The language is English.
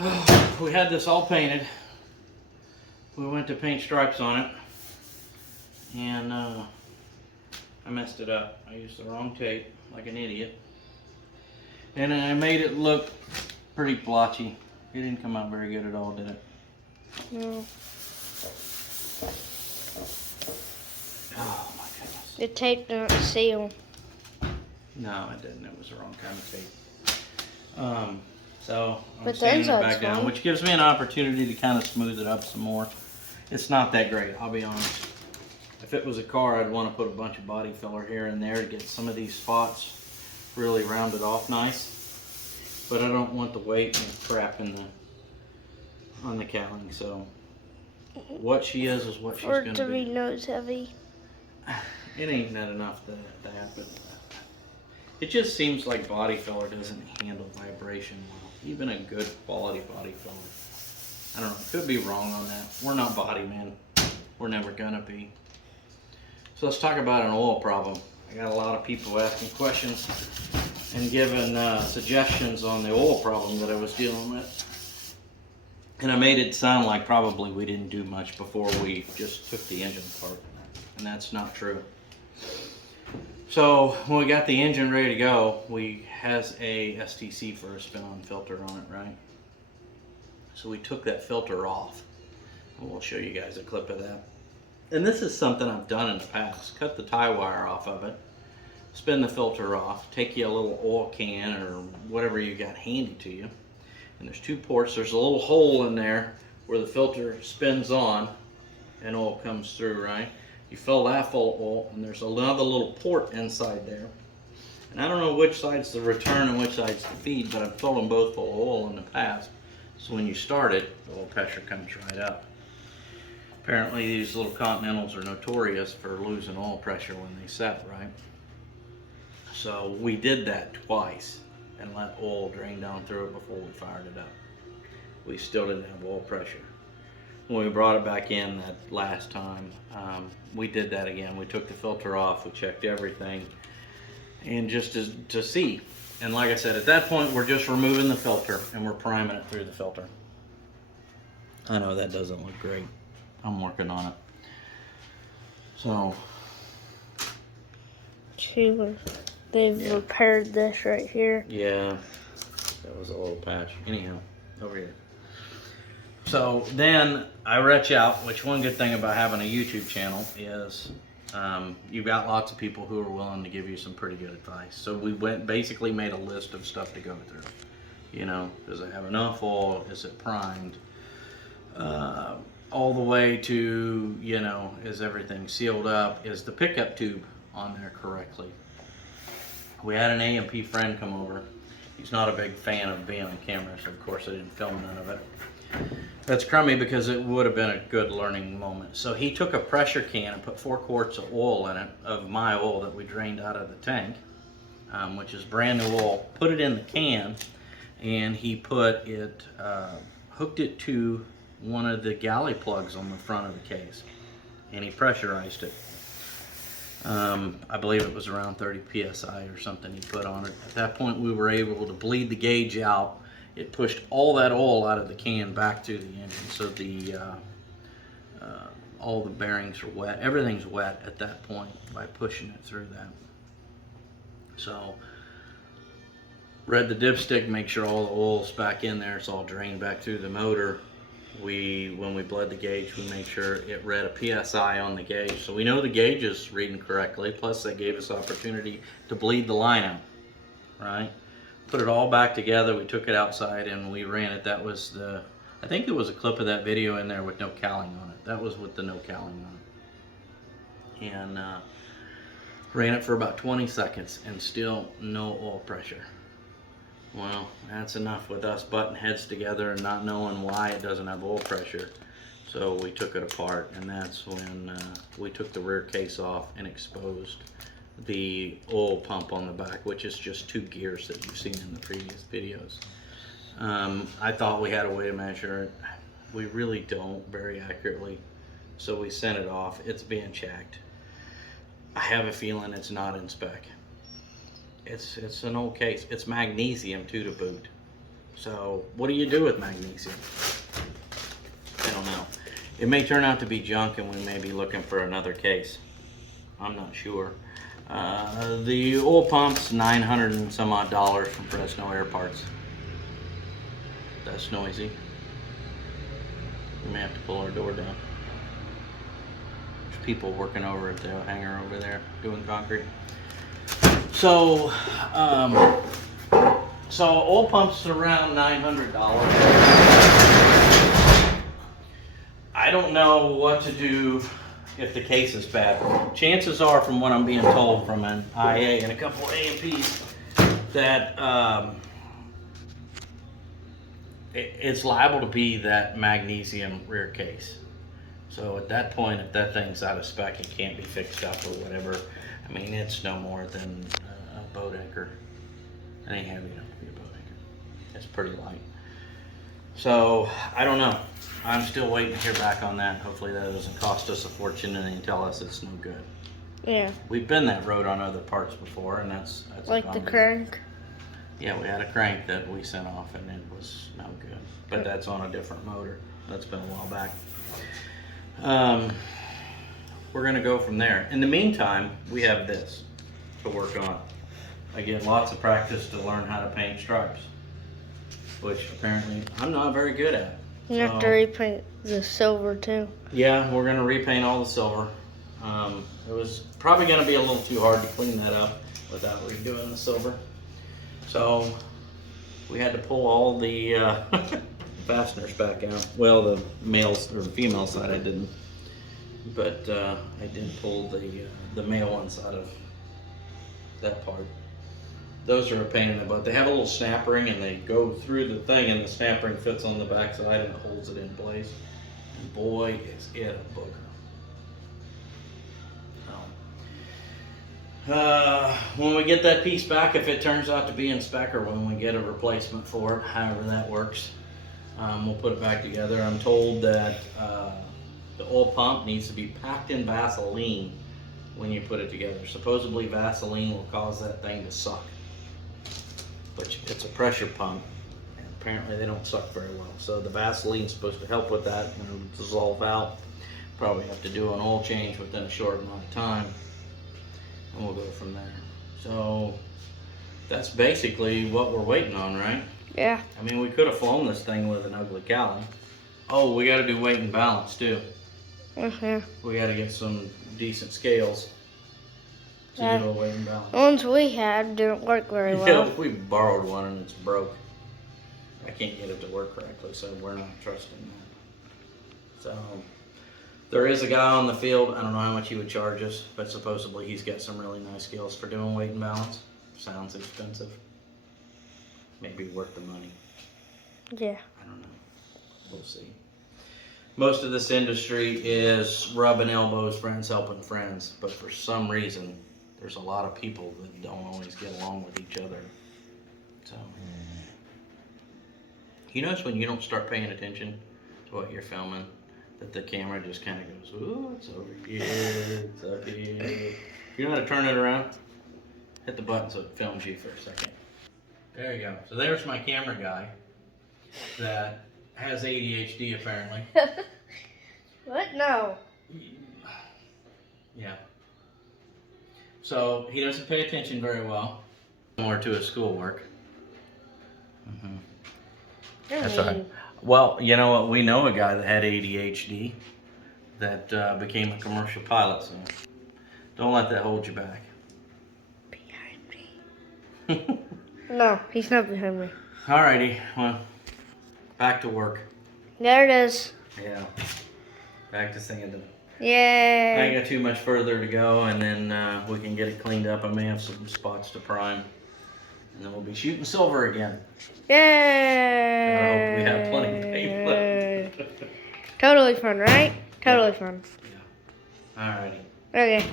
We had this all painted. We went to paint stripes on it, and I messed it up. I used the wrong tape, like an idiot, and I made it look pretty blotchy. It didn't come out very good at all, did it? No. Oh my goodness. The tape don't seal. No, it didn't. It was the wrong kind of tape. So I'm But sanding it those back look down, fine. which gives me an opportunity to kind of smooth it up some more. It's not that great, I'll be honest. If it was a car, I'd want to put a bunch of body filler here and there to get some of these spots really rounded off nice. But I don't want the weight and crap on the cowling. So what she is what she's Or going to to be be. nose heavy. It ain't that enough that, but it just seems like body filler doesn't handle vibration well. Even a good quality body filler. I don't know, could be wrong on that. We're not body men. We're never gonna be. So let's talk about an oil problem. I got a lot of people asking questions and giving suggestions on the oil problem that I was dealing with. And I made it sound like probably we didn't do much before we just took the engine apart. And that's not true. So when we got the engine ready to go, we has a STC for a spin-on filter on it, right? So we took that filter off. And we'll show you guys a clip of that. And this is something I've done in the past. Cut the tie wire off of it, spin the filter off, take you a little oil can or whatever you got handy to you. And there's two ports. There's a little hole in there where the filter spins on and oil comes through, right? You fill that full of oil, and there's another little port inside there. And I don't know which side's the return and which side's the feed, but I've filled them both full of oil in the past. So when you start it, the oil pressure comes right up. Apparently these little Continentals are notorious for losing oil pressure when they set, right? So we did that twice and let oil drain down through it before we fired it up. We still didn't have oil pressure. When we brought it back in that last time, we did that again. We took the filter off, we checked everything, and just to see. And like I said, at that point, we're just removing the filter and we're priming it through the filter. I know that doesn't look great. I'm working on it. So. They've repaired this right here. Yeah, that was a little patch. Anyhow, over here. So then I reach out, which one good thing about having a YouTube channel is you've got lots of people who are willing to give you some pretty good advice. So we basically made a list of stuff to go through. You know, does it have enough oil? Is it primed? All the way to, you know, is everything sealed up? Is the pickup tube on there correctly? We had an A&P friend come over. He's not a big fan of being on camera, so of course I didn't film none of it. That's crummy because it would have been a good learning moment. So he took a pressure can and put 4 quarts of oil in it, of my oil that we drained out of the tank, which is brand new oil, put it in the can, and he put it, hooked it to one of the galley plugs on the front of the case, and he pressurized it. I believe it was around 30 psi or something he put on it. At that point we were able to bleed the gauge out. It pushed all that oil out of the can back to the engine, so the all the bearings are wet. Everything's wet at that point by pushing it through that. So read the dipstick, make sure all the oil's back in there. It's all drained back through the motor. When we bled the gauge, we made sure it read a PSI on the gauge. So we know the gauge is reading correctly, plus that gave us opportunity to bleed the line out, right? Put it all back together, we took it outside and we ran it. That was I think it was a clip of that video in there with no cowling on it. That was with the no cowling on it. And ran it for about 20 seconds and still no oil pressure. Well, that's enough with us butting heads together and not knowing why it doesn't have oil pressure. So we took it apart, and that's when we took the rear case off and exposed the oil pump on the back, which is just 2 gears that you've seen in the previous videos. I thought we had a way to measure it. We really don't very accurately. So we sent it off. It's being checked. I have a feeling it's not in spec. It's an old case. It's magnesium too to boot. So what do you do with magnesium? I don't know. It may turn out to be junk and we may be looking for another case. I'm not sure. The oil pump's $900 and some odd from Fresno Air Parts. That's noisy. We may have to pull our door down. There's people working over at the hangar over there doing concrete. So, oil pumps around $900. I don't know what to do if the case is bad. Chances are, from what I'm being told from an IA and a couple of A&Ps, that it's liable to be that magnesium rear case. So at that point, if that thing's out of spec and can't be fixed up or whatever, I mean, it's no more than a boat anchor. It ain't heavy enough to be a boat anchor. It's pretty light. So I don't know. I'm still waiting to hear back on that. Hopefully that doesn't cost us a fortune and they tell us it's no good. Yeah. We've been that road on other parts before, and that's Like the crank. Yeah, we had a crank that we sent off and it was no good. But that's on a different motor. That's been a while back. We're gonna go from there. In the meantime, we have this to work on. Again, lots of practice to learn how to paint stripes, which apparently I'm not very good at. You have to repaint the silver too. Yeah, we're gonna repaint all the silver. It was probably gonna be a little too hard to clean that up without redoing the silver. So we had to pull all the fasteners back out. Well, the males or the female side I didn't, but I did pull the male one side of that part. Those are a pain in the butt. They have a little snap ring and they go through the thing and the snap ring fits on the back side and it holds it in place. And boy, is it a booger. When we get that piece back, if it turns out to be in spec or when we get a replacement for it, however that works, we'll put it back together. I'm told that the oil pump needs to be packed in Vaseline when you put it together. Supposedly Vaseline will cause that thing to suck, which it's a pressure pump, and apparently they don't suck very well. So the Vaseline's supposed to help with that and it'll dissolve out. Probably have to do an oil change within a short amount of time, and we'll go from there. So that's basically what we're waiting on, right? Yeah. I mean, we could have flown this thing with an ugly Cali. Oh, we got to do weight and balance too. We got to get some decent scales to do a weight and balance. The ones we had didn't work very well. Yeah, we borrowed one and it's broke. I can't get it to work correctly, so we're not trusting that. So there is a guy on the field. I don't know how much he would charge us, but supposedly he's got some really nice skills for doing weight and balance. Sounds expensive. Maybe worth the money. Yeah. I don't know. We'll see. Most of this industry is rubbing elbows, friends helping friends, but for some reason, there's a lot of people that don't always get along with each other. So, you notice when you don't start paying attention to what you're filming, that the camera just kind of goes, ooh, it's over here, it's up here. You know how to turn it around? Hit the button so it films you for a second. There you go. So there's my camera guy that has ADHD apparently. What? No. Yeah. So he doesn't pay attention very well. More to his schoolwork. That's all right. Well, you know what? We know a guy that had ADHD that became a commercial pilot, so don't let that hold you back. Behind me. No, he's not behind me. Alrighty, well, back to work. There it is. Yeah, back to sanding. Yay. I ain't got too much further to go, and then we can get it cleaned up. I may have some spots to prime, and then we'll be shooting silver again. Yay. I hope we have plenty of paint left. Totally fun, right? Totally fun. Yeah. Alrighty. Okay.